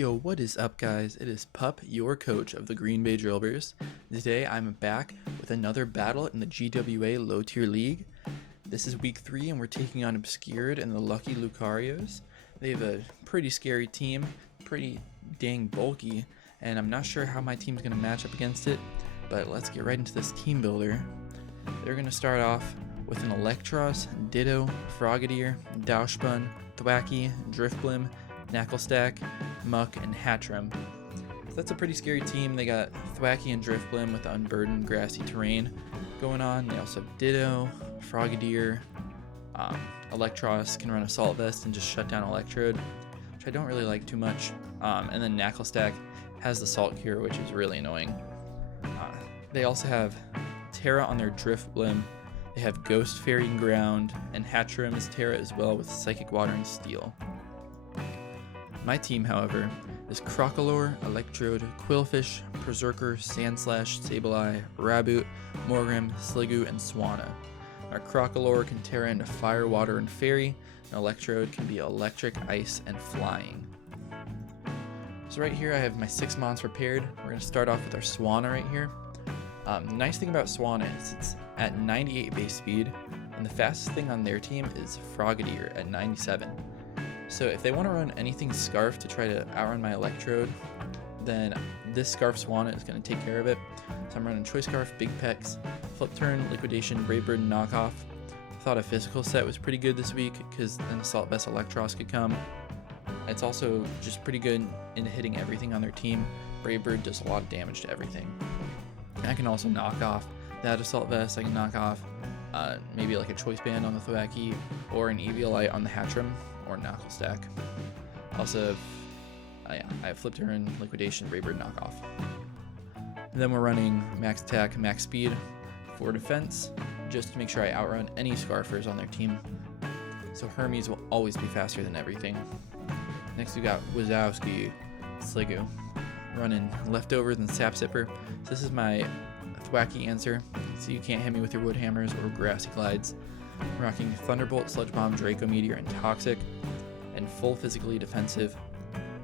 Yo, what is up, guys? It is Pup, your coach of the Green Bay Drillbers. Today I'm back with another battle in the GWA Low Tier League. This is week 3 and we're taking on Obscured and the Lucky Lucarios. They have a pretty scary team, pretty dang bulky, and I'm not sure how my team's going to match up against it, but let's get right into this team builder. They're going to start off with an Electros, Ditto, Frogadier, Douchbun, Thwacky, Driftblim, Knacklestack, Muck, and Hatchram. So that's a pretty scary team. They got Thwacky and Driftblim with unburdened grassy terrain going on. They also have Ditto, Frogadier, Electros can run Assault Vest and just shut down Electrode, which I don't really like too much. And then Knacklestack has the Salt Cure, which is really annoying. They also have Terra on their Driftblim. They have Ghost Fairy Ground, and Hatchram is Terra as well with Psychic Water and Steel. My team, however, is Crocolore, Electrode, Quillfish, Berserker, Sandslash, Sableye, Raboot, Morgrim, Sliggoo, and Swanna. Our Crocolore can Terra into Fire, Water, and Fairy, and Electrode can be Electric, Ice, and Flying. So right here I have my 6 mons prepared. We're going to start off with our Swanna right here. The nice thing about Swanna is it's at 98 base speed, and the fastest thing on their team is Frogadier at 97. So if they want to run anything Scarf to try to outrun my Electrode, then this Scarf Swanna is going to take care of it. So I'm running Choice Scarf, Big Pecs, Flip Turn, Liquidation, Brave Bird, and Knockoff. I thought a physical set was pretty good this week because an Assault Vest Electros could come. It's also just pretty good in hitting everything on their team. Brave Bird does a lot of damage to everything. And I can also knock off that Assault Vest. I can knock off maybe like a Choice Band on the Thwacky or an Eviolite on the Hatchram or Knacklestack. Also, I have Flip Turn, Liquidation, Brave Bird, Knockoff. And then we're running Max Attack, Max Speed for defense, just to make sure I outrun any Scarfers on their team. So Hermes will always be faster than everything. Next we got Wazowski, Sliggoo, running Leftovers and Sap Sipper. So this is my Thwacky answer, so you can't hit me with your Wood Hammers or Grassy Glides. I'm rocking Thunderbolt, Sludge Bomb, Draco Meteor, and Toxic, and full physically defensive.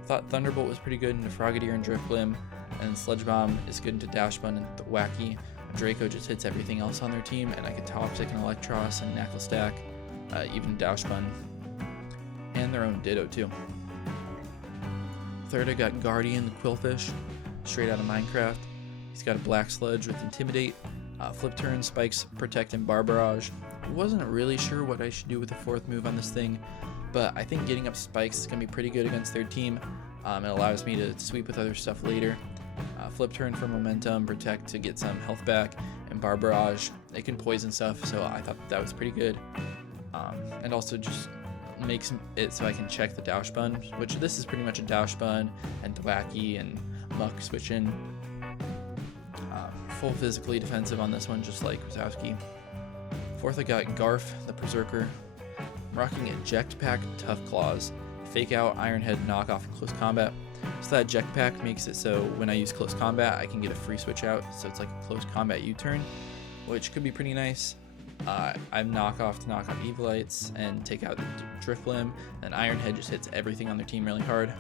Thought Thunderbolt was pretty good into Frogadier and Driftblim, and Sludge Bomb is good into Dashbun and Thwacky. Draco just hits everything else on their team, and I could Toxic and Electros and Knacklestack, even Dashbun, and their own Ditto too. Third, I got Guardian, the Quillfish, straight out of Minecraft. He's got a Black Sludge with Intimidate, Flip Turn, Spikes, Protect, and Barbarage. Wasn't really sure what I should do with the 4th move on this thing, but I think getting up Spikes is going to be pretty good against their team. It allows me to sweep with other stuff later. Flip Turn for Momentum, Protect to get some health back, and Barbarage, it can poison stuff, so I thought that was pretty good. And also just makes it so I can check the Douchbun, which this is pretty much a Douchbun and Thwacky and Muck switch in. Full physically defensive on this one, just like Wazowski. Fourth, I got Garf, the Berserker. I'm rocking Eject Pack, Tough Claws, Fake Out, Iron Head, Knockoff, and Close Combat. So that Eject Pack makes it so when I use Close Combat, I can get a free switch out, so it's like a Close Combat U-turn, which could be pretty nice. I'm Knockoff to knock out Evilites and take out the Driftblim, and Iron Head just hits everything on their team really hard.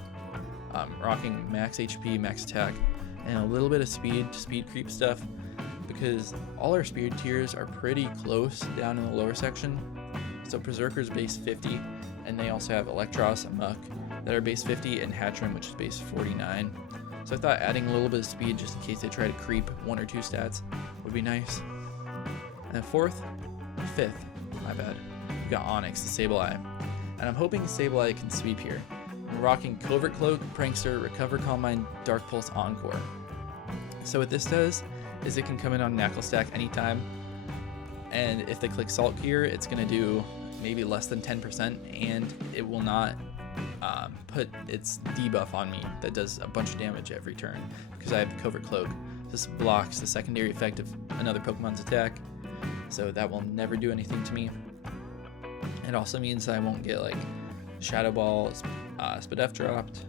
Rocking Max HP, Max Attack, and a little bit of speed creep stuff, because all our speed tiers are pretty close down in the lower section. So Berserker's base 50, and they also have Electros and Muck that are base 50, and Hatchram, which is base 49. So I thought adding a little bit of speed just in case they try to creep 1 or 2 stats would be nice. And then fifth, my bad, we got Onyx, the Sableye. And I'm hoping Sableye can sweep here. I'm rocking Covert Cloak, Prankster, Recover, Calm Mind, Dark Pulse, Encore. So what this does is it can come in on Knacklestack anytime, and if they click Salt Cure, it's going to do maybe less than 10%, and it will not put its debuff on me that does a bunch of damage every turn, because I have the Covert Cloak. This blocks the secondary effect of another Pokemon's attack, so that will never do anything to me. It also means I won't get like Shadow Ball, Spadef dropped,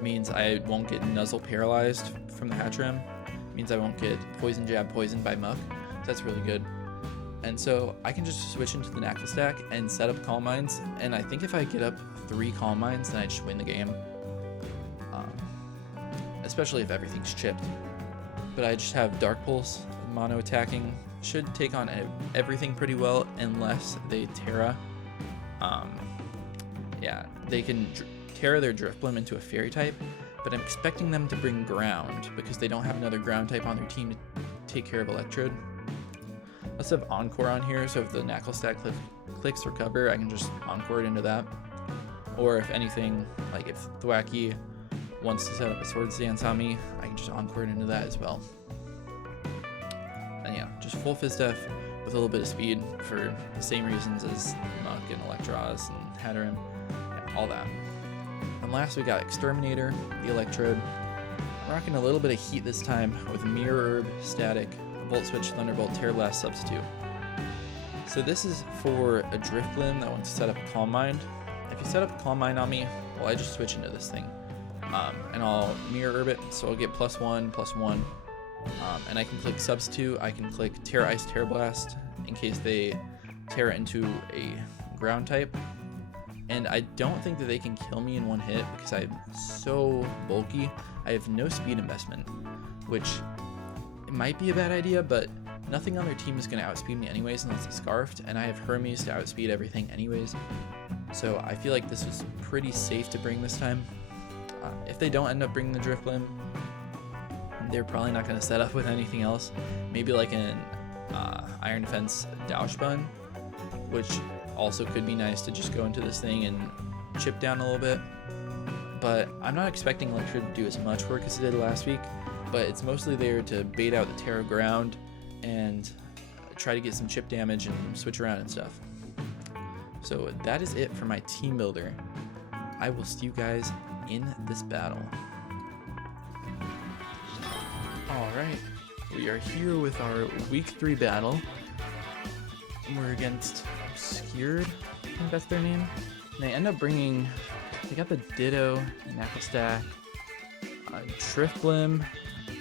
means I won't get Nuzzle paralyzed from the Hatchram, means I won't get Poison Jab poisoned by Muck, so that's really good. And so I can just switch into the Knacklestack and set up Calm Minds, and I think if I get up 3 Calm Minds, then I just win the game. especially if everything's chipped. But I just have Dark Pulse, mono attacking, should take on everything pretty well unless they Terra. Yeah, they can Terra their Drifblim into a Fairy type, but I'm expecting them to bring Ground because they don't have another Ground type on their team to take care of Electrode. Let's have Encore on here, so if the Knuckle Stack clicks Recover, I can just Encore it into that. Or if anything, like if Thwacky wants to set up a Swords Dance on me, I can just Encore it into that as well. And yeah, just full Fizz Def with a little bit of speed for the same reasons as Muck and Electros and Hatterene, all that. And last we got Exterminator, the Electrode. I'm rocking a little bit of heat this time with Mirror Herb, Static, Volt Switch, Thunderbolt, Terra Blast, Substitute. So this is for a Drifblim that wants to set up a Calm Mind. If you set up a Calm Mind on me, well, I just switch into this thing. And I'll Mirror Herb it, so I'll get +1/+1. And I can click Substitute, I can click Terra Ice, Terra Blast in case they Terra into a Ground type. And I don't think that they can kill me in one hit because I'm so bulky. I have no speed investment, which it might be a bad idea, but nothing on their team is going to outspeed me anyways unless it's Scarfed, and I have Hermes to outspeed everything anyways. So I feel like this was pretty safe to bring this time. If they don't end up bringing the Drifblim, they're probably not going to set up with anything else. Maybe like an Iron Defense Douchbun, which also could be nice to just go into this thing and chip down a little bit. But I'm not expecting Electrode to do as much work as it did last week, but it's mostly there to bait out the Terra Ground and try to get some chip damage and switch around and stuff. So that is it for my team builder. I will see you guys in this battle. Alright, we are here with our week 3 battle. We're against Obscured, I think that's their name. And they end up bringing, they got the Ditto, Knuckle Stack, Drifblim,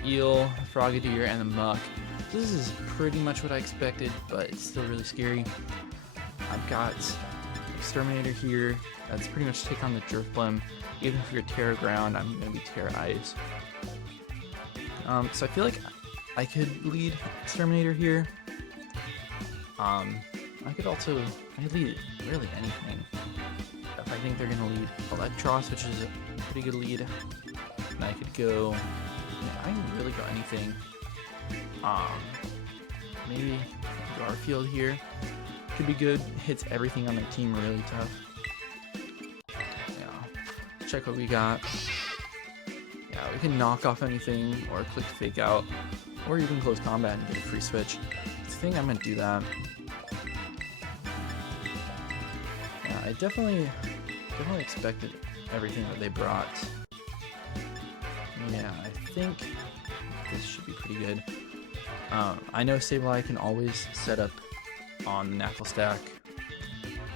Eel, Frogadier, and the Muck. This is pretty much what I expected, but it's still really scary. I've got Exterminator here. That's pretty much take on the Drifblim. Even if you're Terra Ground, I'm going to be Terra Ice. So I feel like I could lead Exterminator here. I could lead really anything. If I think they're going to lead Electros, which is a pretty good lead, and I could go, I can really go anything. Maybe Garfield here could be good. Hits everything on their team really tough. Yeah. Check what we got. Yeah, we can knock off anything or click Fake Out, or even close combat and get a free switch. I think I'm gonna do that. Yeah, I definitely expected everything that they brought. Yeah, I think this should be pretty good. I know Sableye can always set up on the Knuckle Stack,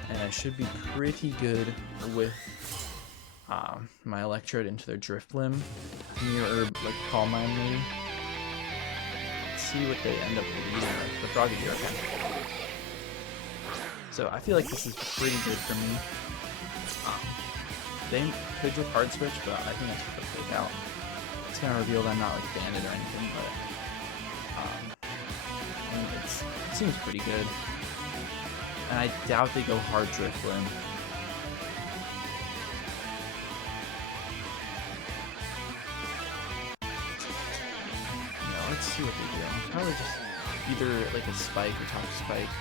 and I should be pretty good with my Electrode into their Drifblim. Mirror Herb, like Calm Mind maybe. Let's see what they end up leading with. The Frogadier, okay. So I feel like this is pretty good for me. They could just hard switch, but I think I should put Fake Out. It's gonna reveal that I'm not like banded or anything, but I mean, it seems pretty good. And I doubt they go hard Drifblim. No, let's see what they do. Probably just either like a Spike or Top Spike,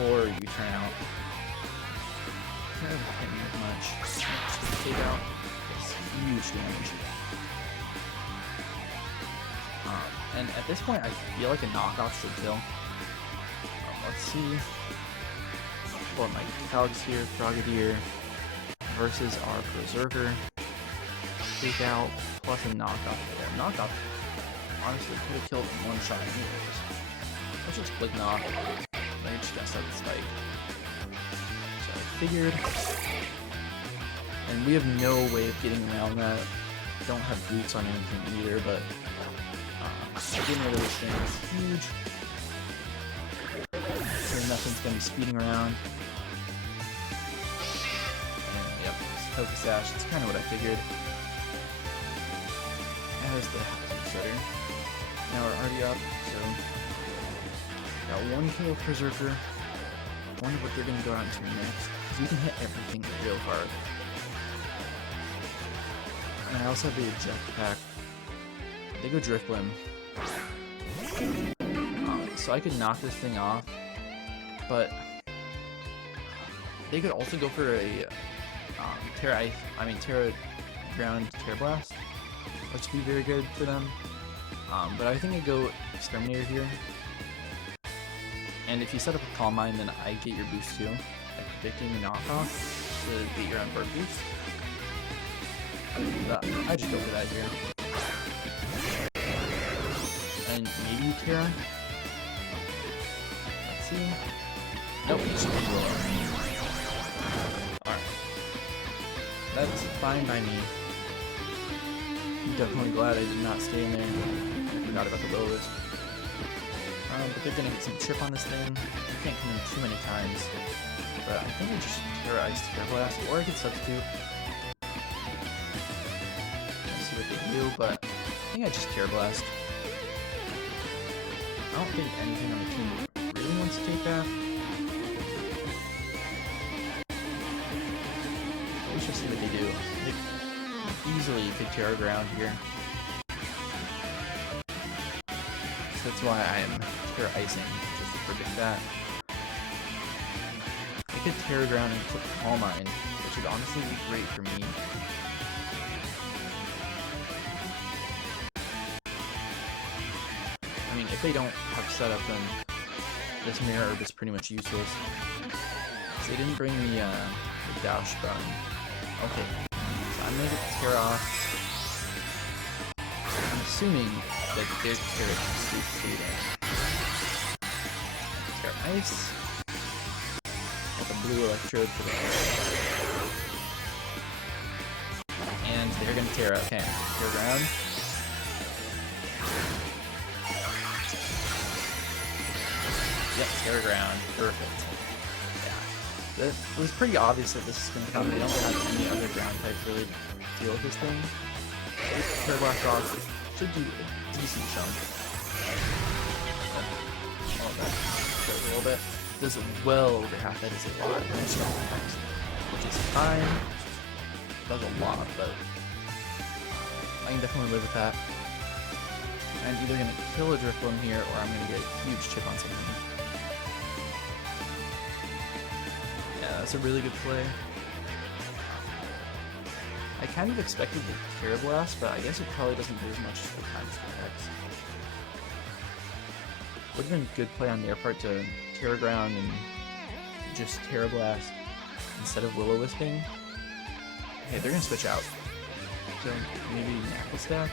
or you turn out. Not hit me as much. Just take out this huge damage. And at this point, I feel like a knockoff should kill. Let's see. Pull up my Calix here, Frogadier versus our Berserker. Take out plus a knockoff there. Knockoff honestly could have killed in one shot anyways. Let's just click knock. Let me just out the Spike. So I figured. And we have no way of getting around that. Don't have boots on anything either, but getting rid of this thing is huge. So nothing's going to be speeding around. And yep, Focus Sash, it's kind of what I figured. has the Stutter. Now we're already up, so got 1 kill Berserker. I wonder what they're gonna go out into next, because we can hit everything real hard. And I also have the eject pack. They go Driftblim. So I could knock this thing off, but they could also go for a Terra Ground Terra Blast, which would be very good for them. But I think I'd go Exterminator here. And if you set up a Calm Mind, then I get your boost too, like predicting the knockoff to beat your own bird boost. I just go for that here. And maybe you Terra. Let's see. Nope, just alright. That's fine by me. I'm definitely glad I did not stay in there. I forgot about the lowest. But they're gonna get some chip on this thing. You can't come in too many times. But I think I just Terra Ice Terra Blast, or I could substitute. Let's see what they do, but I think I just Terra Blast. I don't think anything on the team really wants to take that. Let's just see what they do. They easily could Terra Ground here. So that's why I am Terra Icing, just to predict that. I could Terra Ground and put Calm Mind, which would honestly be great for me. I mean, if they don't have setup, then this Mirror Herb is pretty much useless. So they didn't bring the Dash Button. Okay, so I'm gonna get Terra off. I'm assuming that their Terra is shooting. Terra Ice. Got the blue Electrode for the and they're gonna Terra. Okay, Terra Ground. Yep, Terra Ground. Perfect. Yeah. It was pretty obvious that this is going to come. They don't have any other ground type really to deal with this thing. Terra Blast off should do a decent chunk. Oh, that goes a little bit. Does well over half that is a lot. Which is fine. Does a lot, but I can definitely live with that. I'm either going to kill a Driftblim here, or I'm going to get a huge chip on something. Yeah, that's a really good play. I kind of expected the Terra Blast, but I guess it probably doesn't do as much as the times effects. Would have been a good play on their part to Terra Ground and just Terra Blast instead of Will-O-Wisping. Okay, they're going to switch out. So maybe Knuckle Stack?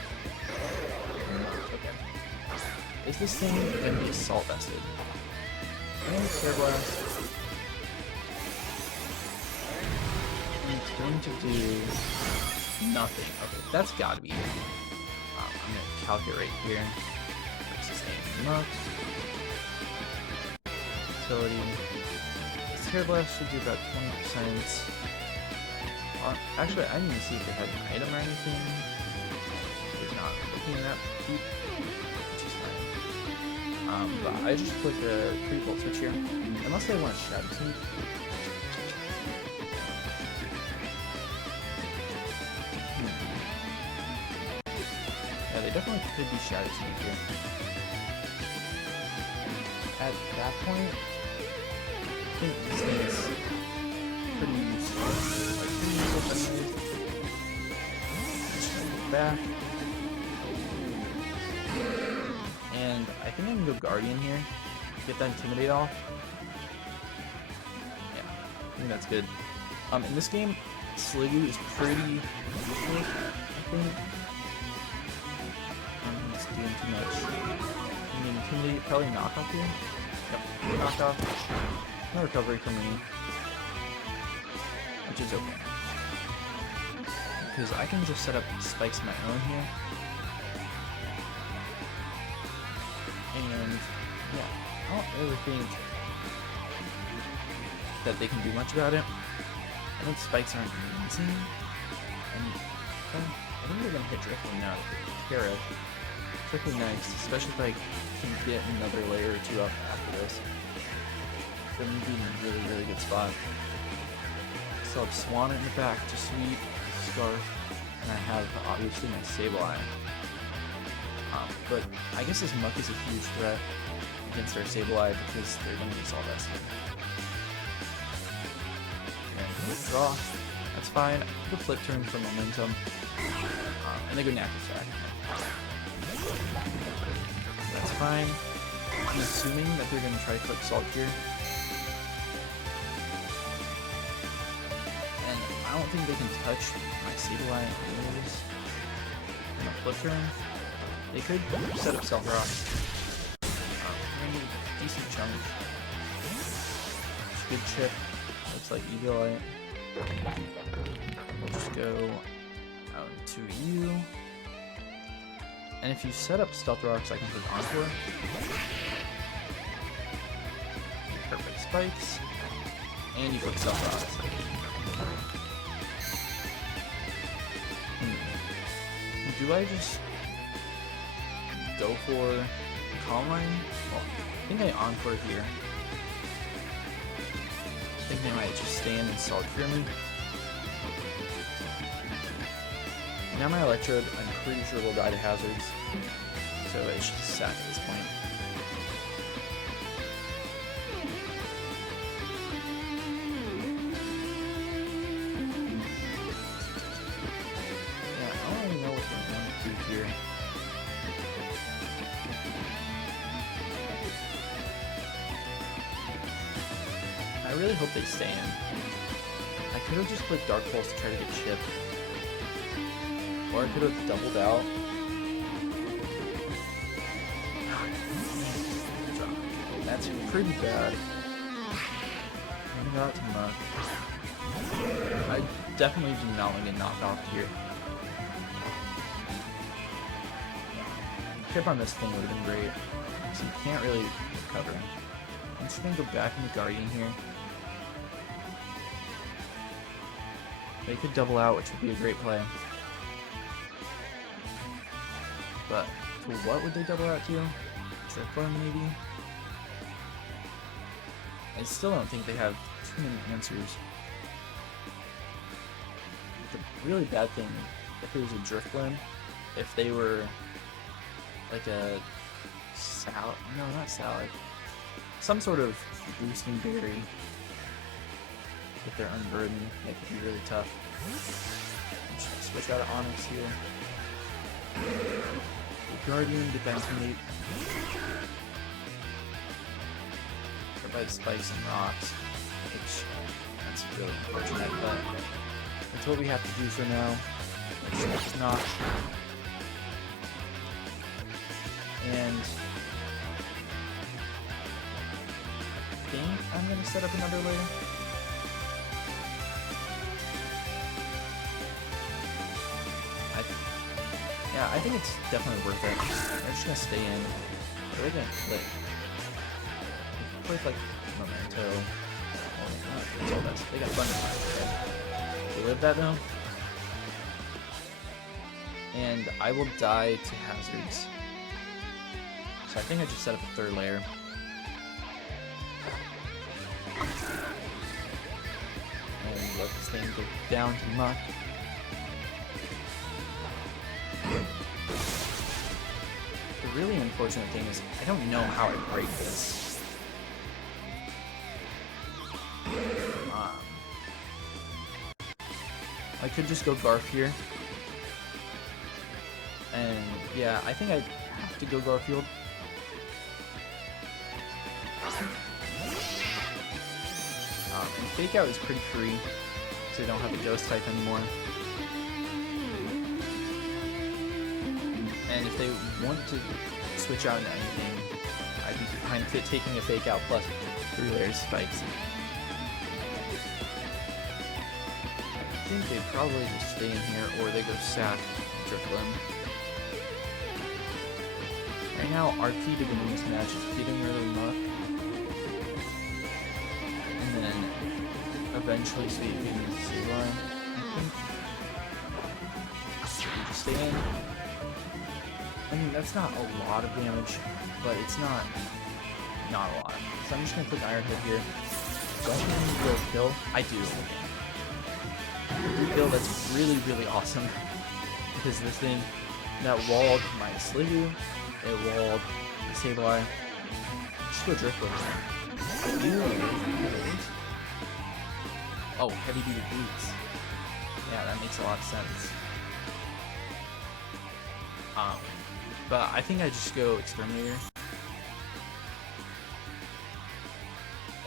Okay. Is this thing going to be Assault Vested? And Terra Blast. It's going to do nothing. Okay, that's got to be it. I'm going to calculate right here. Sustain them up. Utility. This Terra Blast should do about 20%. Actually, I didn't even see if they had an item or anything. It's not looking that deep, which is fine. But I just click a 3-volt switch here. Unless they want to Shadow Sneak. Yeah, they definitely could be Shadow Sneak here. At that point, I think this thing is pretty useful. Like, pretty useful for back. And I think I can go Guardian here. Get that Intimidate off. Yeah, I think that's good. In this game, Sliggoo is pretty useful, I think. It's doing too much. I mean, Intimidate, probably knock off here. Yep, knock off. No recovery for me. Which is okay. Because I can just set up spikes of my own here. And yeah, I don't really think that they can do much about it. I think spikes aren't amazing. And I think they're gonna hit Driftblim now. Kara. It's looking nice, especially if I can get another layer or two up after this. Then we'd be in a really, really good spot. So I'll Swan it in the back to Sweep, Scarf, and I have obviously my Sableye. But I guess this Muck is a huge threat against our Sableye because they're going to use all that stuff. And withdraw. That's fine. The flip turn for momentum. And they go natural stack. That's fine. I'm assuming that they're going to try to click Salt here. And I don't think they can touch my Sableye anyways. On the flip turn. They could set up Stealth Rock. Maybe a decent chunk. Good chip. Looks like Eagle Eye. We'll just go out to you. And if you set up Stealth Rocks, I can put Encore. Perfect spikes. And you put Stealth Rocks. Do I just go for Calm Mind? Well, I think I Encore here. I think they might just stand and Salt Fear me. Now my Electrode, I'm pretty sure will die to Hazards, so it's just sack at this point. Yeah, I don't really know what they're going to do here. I really hope they stay in. I could have just put Dark Pulse to try to get Chip. Or I could have doubled out. That's pretty bad. Maybe not to Muck. I definitely do not want to get knocked off here. Chip on this thing would have been great. So you can't really recover. I'm just going to go back into Guardian here. They could double out, which would be a great play. But to what would they double out to? Drifblim maybe? I still don't think they have too many answers. The really bad thing, if it was a Drifblim, if they were like a no, not Salad, some sort of boosting berry, if they're unburdened, that could be really tough. I'm just gonna switch out of Onyx here. Guardian, Defense Mate. Or by the spikes and rocks, which that's really unfortunate, but that's what we have to do for now. It's not. And I think I'm gonna set up another layer. Yeah, I think it's definitely worth it. They're just gonna stay in. Or they're gonna click. Click like Memento. Oh, that's, they got Thunder. They live that though. And I will die to Hazards. So I think I just set up a third layer. And let this thing go down to Muck. The really unfortunate thing is I don't know how I break this. I could just go Garf here. And yeah, I think I have to go Garfield. And Fake Out is pretty free, so I don't have a Ghost type anymore. And if they want to switch out into anything, I'd be behind taking a Fake Out plus 3 layers spikes. I think they probably just stay in here, or they go sack Drifblim. Right now, RP to win this match is getting rid of Muck. And then eventually sweeping Sableye, I think. So we just stay in. I mean, that's not a lot of damage, but it's not a lot. So I'm just gonna click Iron Head here. Don't really need to go kill. I do. Kill, that's really, really awesome. Because this thing, that walled my Sliggoo, it walled the Sableye. Just go Drift with it. Oh, heavy duty boots. Yeah, that makes a lot of sense. But I think I just go Exterminator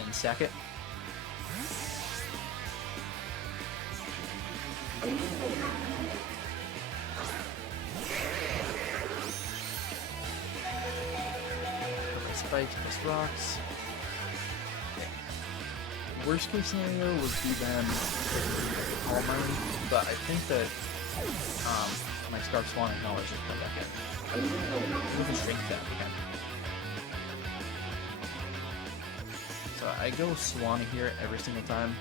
and sack it. Okay, spikes plus rocks. Okay. Worst case scenario would be them Calm Mind, but I think that my Scarf Swan and knowledge should come back in. With a strength tap again. So I go Swanna here every single time.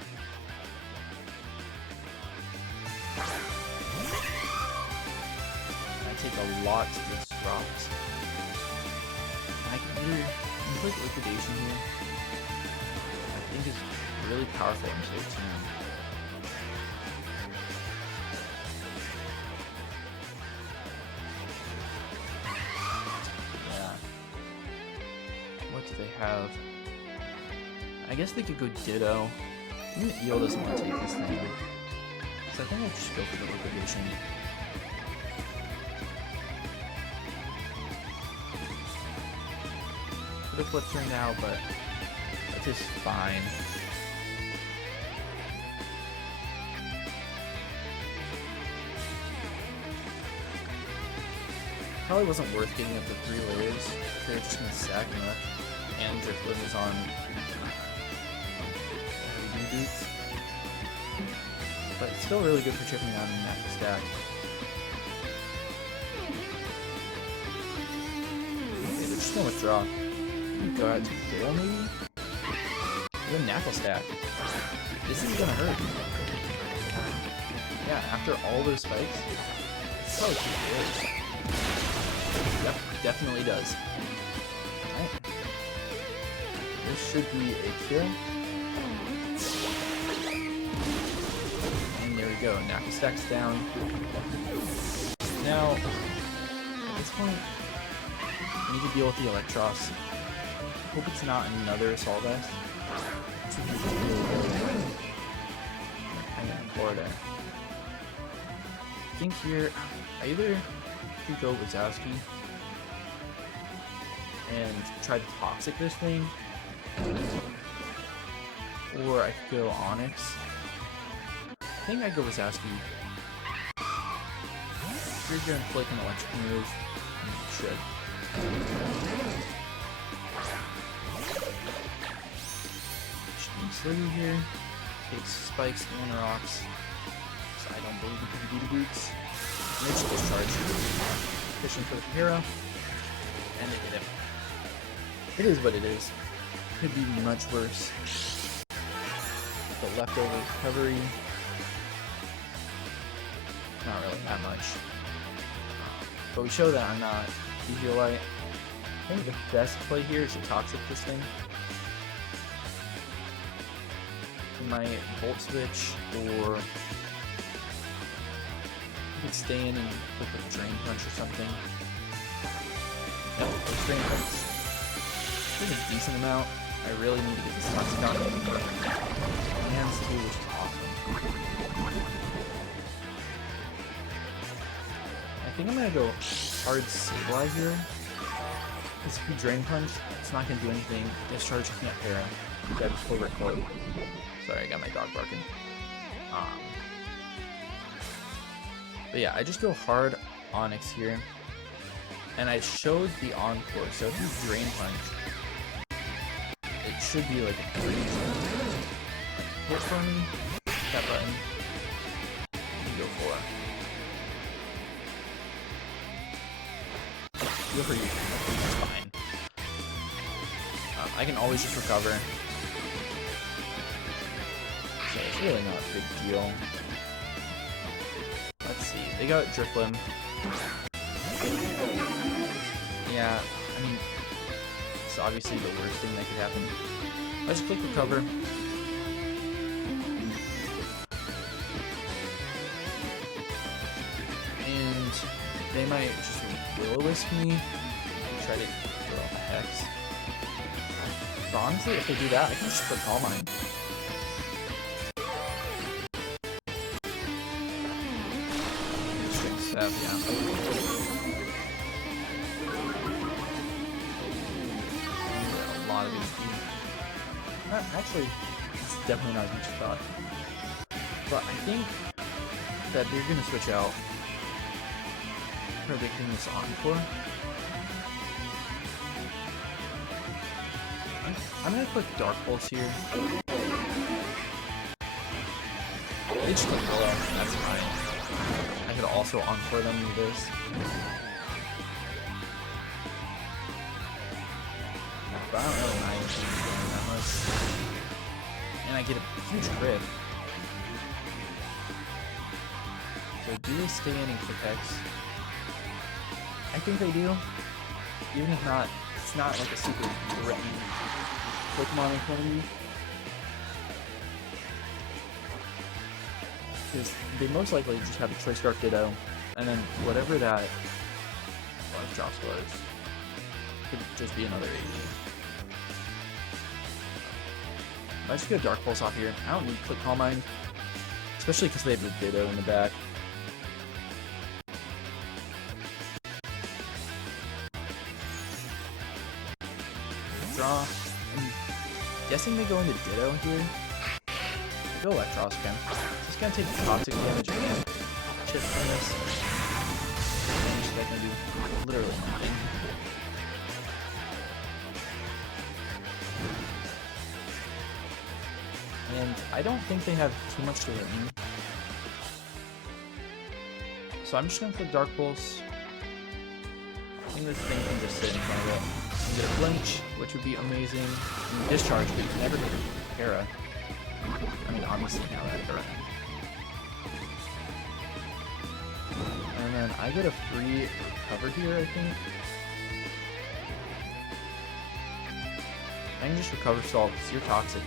I take a lot to this rocks. I can either click Liquidation here. I think is really powerful into their team. Yeah. What do they have? I guess they could go Ditto. I think Eel doesn't want to take this thing. So I think I'll just go for the Liquidation. Could have flipped her now, but it is fine. Probably wasn't worth getting up to 3 layers. They're just gonna sack enough. And Drifloon is on heavy boots. But it's still really good for chipping down in that stack. Okay, they're just gonna withdraw. Go out to Gale maybe? Even Knackle stack. This is gonna hurt. Yeah, after all those spikes, it's probably pretty good. Yep, definitely does. Alright. This should be a kill. And there we go, Knackle stack's down. Now, at this point, I need to deal with the Electros. Hope it's not another Assault Vest. Which would be really good. Hang on, Florida. I think here, I either could go Wazowski and try to Toxic this thing, or I could go Onyx. I think I'd go Wazowski. Trigger and flick an electric move. Should. Sliggoo here takes spikes and rocks, so I don't believe in heavy duty boots. And they just discharge. Fishing for the hero, and they hit him. It is what it is. Could be much worse. The leftover recovery, not really that much. But we show that I'm not Meteorite. I think the best play here is to Toxic this thing. My Volt Switch, or I could stay in and click with Drain Punch or something. No, with Drain Punch. I think a decent amount. I really need to get this Toxic on. And Sliggoo is awesome. I think I'm gonna go hard Sableye here. Because if you Drain Punch, it's not gonna do anything. Discharge, you can't para. You gotta full recoil. Sorry, I got my dog barking. But yeah, I just go hard Onyx here. And I showed the Encore, so if you Drain Punch, it should be like a 3 hit for me. That button. You go for it. Good for you. That's fine. I can always just recover. So it's really not a big deal. Let's see. They got Drifloon. Yeah, I mean, it's obviously the worst thing that could happen. I just click recover. And they might just will-o-wisp me and try to throw off a hex. But honestly, if they do that, I can just click Calm Mind. Strength step, yeah. A lot of HP. Actually, it's definitely not as much as I thought. But I think that they're gonna switch out. Predicting this encore. I'm gonna click Dark Pulse here. They just click below. That's fine. I could also encore them with this. But I don't really mind that much. And I get a huge crit. So do they stay in and click Hex? I think they do. Even if not, it's not like a super threatening Pokemon in front of me. Because they most likely just have a Choice Scarf Ditto, and then whatever that life drops was could just be another 80. I just get a Dark Pulse off here. I don't need Click Calm Mind, especially because they have the Ditto in the back. Draw. I'm guessing they go into Ditto here. Go Electros again. Just gonna take toxic damage and chip from this. Damage that can do literally nothing. And I don't think they have too much to hit me. So I'm just gonna click Dark Pulse. I think this thing can just sit in front of it. You get a flinch, which would be amazing. And discharge, but you can never get a Para. I mean, obviously now that they're in. And then I get a free recover here, I think. I can just recover stall because you're toxic.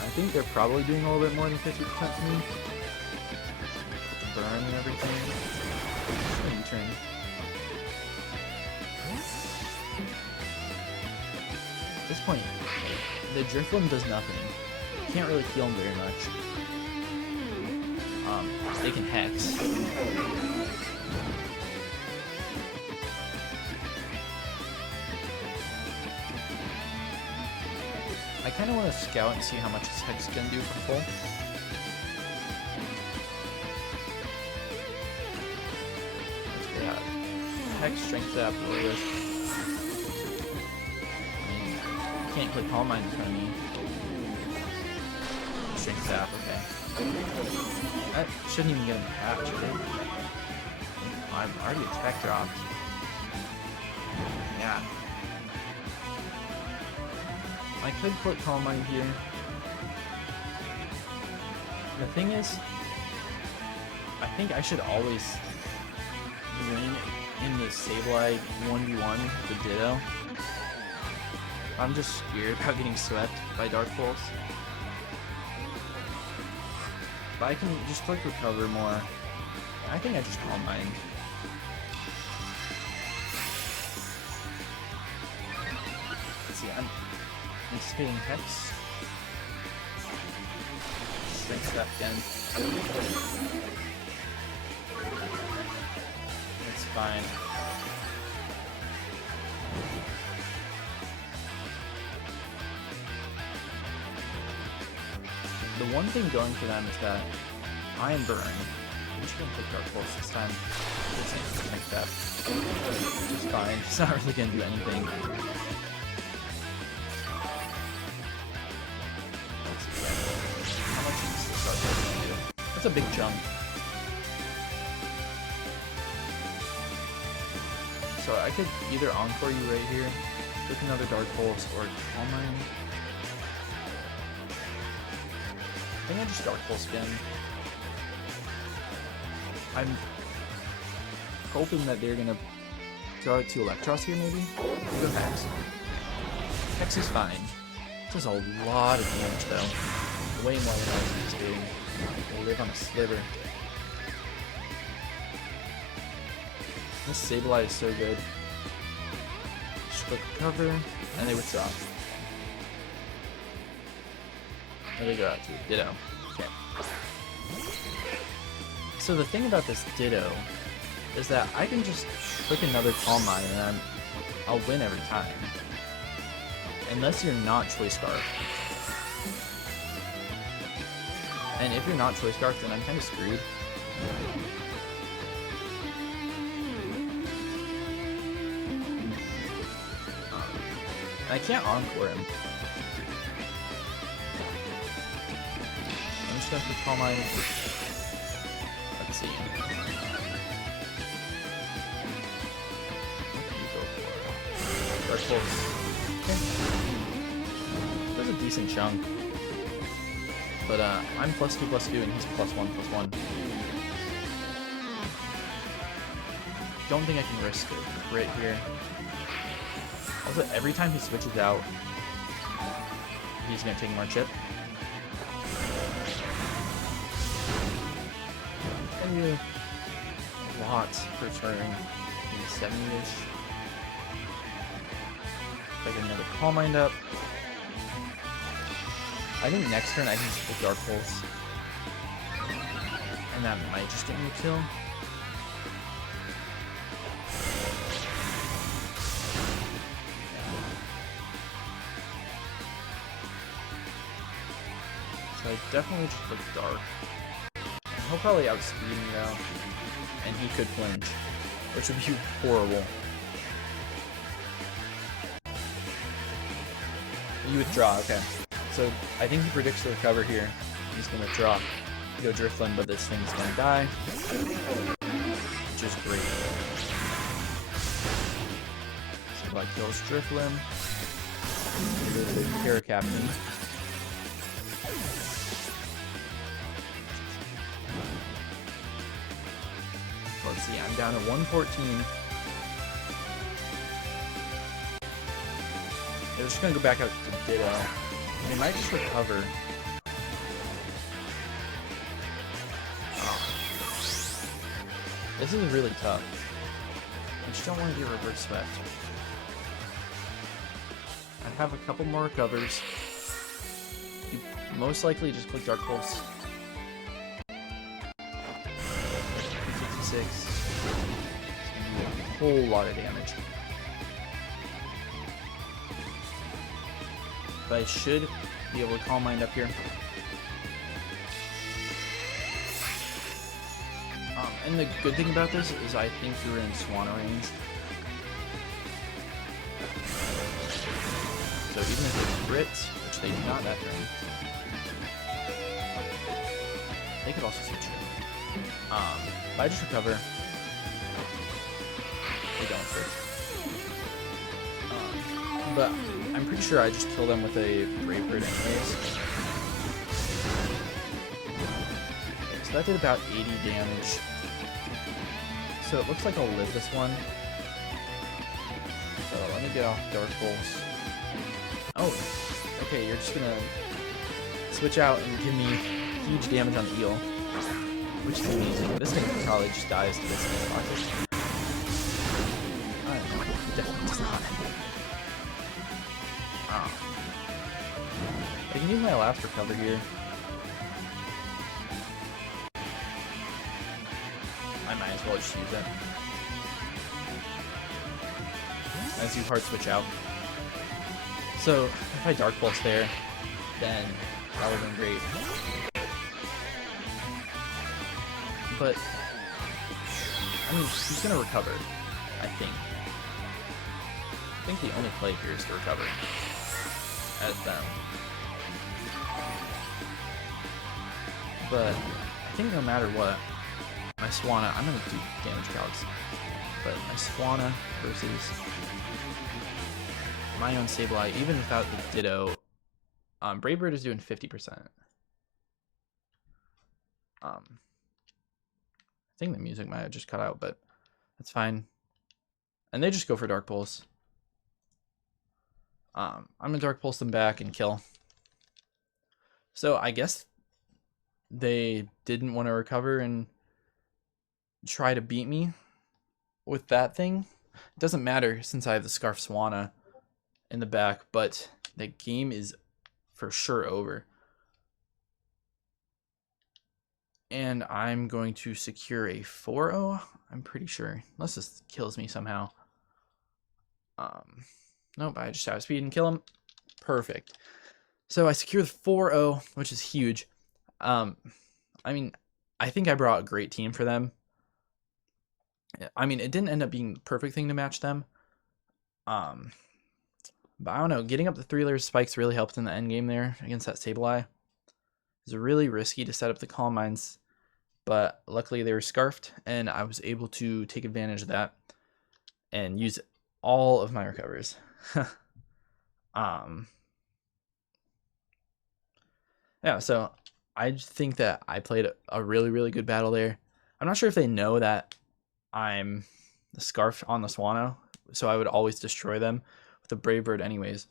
I think they're probably doing a little bit more than 50% to me. Burn and everything. U-turn. At this point, the Drifloon does nothing. You can't really heal them very much. They can Hex. I kind of want to scout and see how much this Hex can do for full. Yeah. Hex, Strength Zap, Risk. Can't click Calm Mind in front of me. Strength Zap, okay. That shouldn't even get him patch, right? I'm already attack dropped. Yeah. I could click Calm Mind here. The thing is, I think I should always win in the Sableye 1v1 with the Ditto. I'm just scared about getting swept by Dark Pulse. But I can just click recover more. I think I just Calm Mind. Let's see, I'm anticipating Hex. Strength Step again. That's fine. The one thing going for them is that I am Burn. I'm just gonna click Dark Pulse this time. This ain't like that. It's fine. It's not really gonna do anything. Let's see. How much is this Dark Pulse gonna do? That's a big jump. So I could either Encore you right here, click another Dark Pulse, or Calm Mind. I think I just Dark Pulse again. I'm hoping that they're gonna go to Electros here, maybe? Go Hex. Hex is fine. This does a lot of damage, though. Way more than I was anticipating. We'll live on a sliver. This Sableye is so good. Just click cover, and they withdraw. And they go out to a Ditto. Okay. So the thing about this Ditto is that I can just click another Calm Mind and I'll win every time. Unless you're not Choice Scarf. And if you're not Choice Scarf, then I'm kind of screwed. And I can't Encore him. I'm just gonna Calm Mind. Let's see. Dark Pulse. Okay. That's a decent chunk. But I'm +2/+2 and he's +1/+1. Don't think I can risk a crit here. Also, every time he switches out, he's gonna take more chip. And you lots for turning 70-ish. I get another Calm Mind up. I think next turn I can just put Dark Pulse. And that might just get me a kill. So I definitely just put Dark. And he'll probably outspeed me though. And he could flinch, which would be horrible. You withdraw, okay. So I think he predicts the recover here. He's gonna withdraw. Go Drifloon, but this thing's gonna die. Which is great. So I kills Drifloon. Hero Captain. Let's see, I'm down to 114. They're just gonna go back out to Ditto. They might just recover. Oh. This is really tough. I just don't want to get reverse swept. I'd have a couple more recovers. You most likely just click Dark Pulse. 56. A whole lot of damage. But I should be able to Calm Mind up here. And the good thing about this is I think we were in Swanna range. So even if they crit, which they did not that turn, they could also switch it. If I just recover, they don't switch. But I'm pretty sure I just kill them with a Brave Bird anyways. So that did about 80 damage. So it looks like I'll live this one. So let me get off Dark Pulse. Oh, okay, you're just gonna switch out and give me huge damage on the eel. Which is amazing. This thing probably just dies to this in pocket. I don't know, it definitely does not. Oh. I can use my last recover here. I might as well just use it. As you hard switch out. So, if I Dark Pulse there, then that would have been great. But, I mean, he's gonna recover, I think. I think the only play here is to recover. As them. But, I think no matter what, my Swanna, I'm gonna do damage calcs, but my Swanna versus my own Sableye, even without the Ditto, Brave Bird is doing 50%. I think the music might have just cut out, but that's fine. And they just go for Dark Pulse. I'm going to Dark Pulse them back and kill. So I guess they didn't want to recover and try to beat me with that thing. It doesn't matter since I have the Scarf Swanna in the back, but the game is for sure over. And I'm going to secure a 4-0, I'm pretty sure. Unless this kills me somehow. Nope, I just have speed and kill him. Perfect. So I secure the 4-0, which is huge. I mean, I think I brought a great team for them. I mean, it didn't end up being the perfect thing to match them. But I don't know, getting up the 3-layer spikes really helped in the end game there against that Sableye. It was really risky to set up the Calm Minds, but luckily they were scarfed, and I was able to take advantage of that and use all of my recovers. Yeah, so I think that I played a really, really good battle there. I'm not sure if they know that I'm the Scarf on the Swanna, so I would always destroy them with a Brave Bird anyways.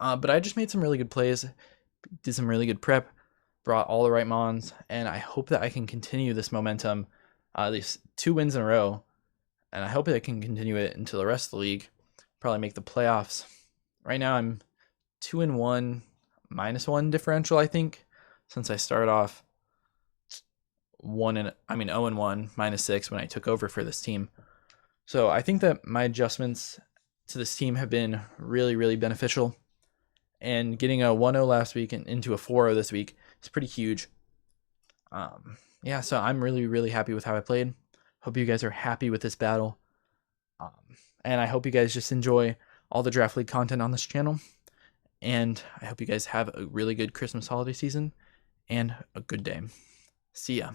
But I just made some really good plays, did some really good prep, brought all the right mons, and I hope that I can continue this momentum, at least 2 wins in a row, and I hope that I can continue it until the rest of the league, probably make the playoffs. Right now I'm 2-1, -1 differential, I think, since I started off 0-1, -6 when I took over for this team. So I think that my adjustments to this team have been really, really beneficial. And getting a 1-0 last week and into a 4-0 this week is pretty huge. Yeah, so I'm really, really happy with how I played. Hope you guys are happy with this battle. And I hope you guys just enjoy all the Draft League content on this channel. And I hope you guys have a really good Christmas holiday season and a good day. See ya.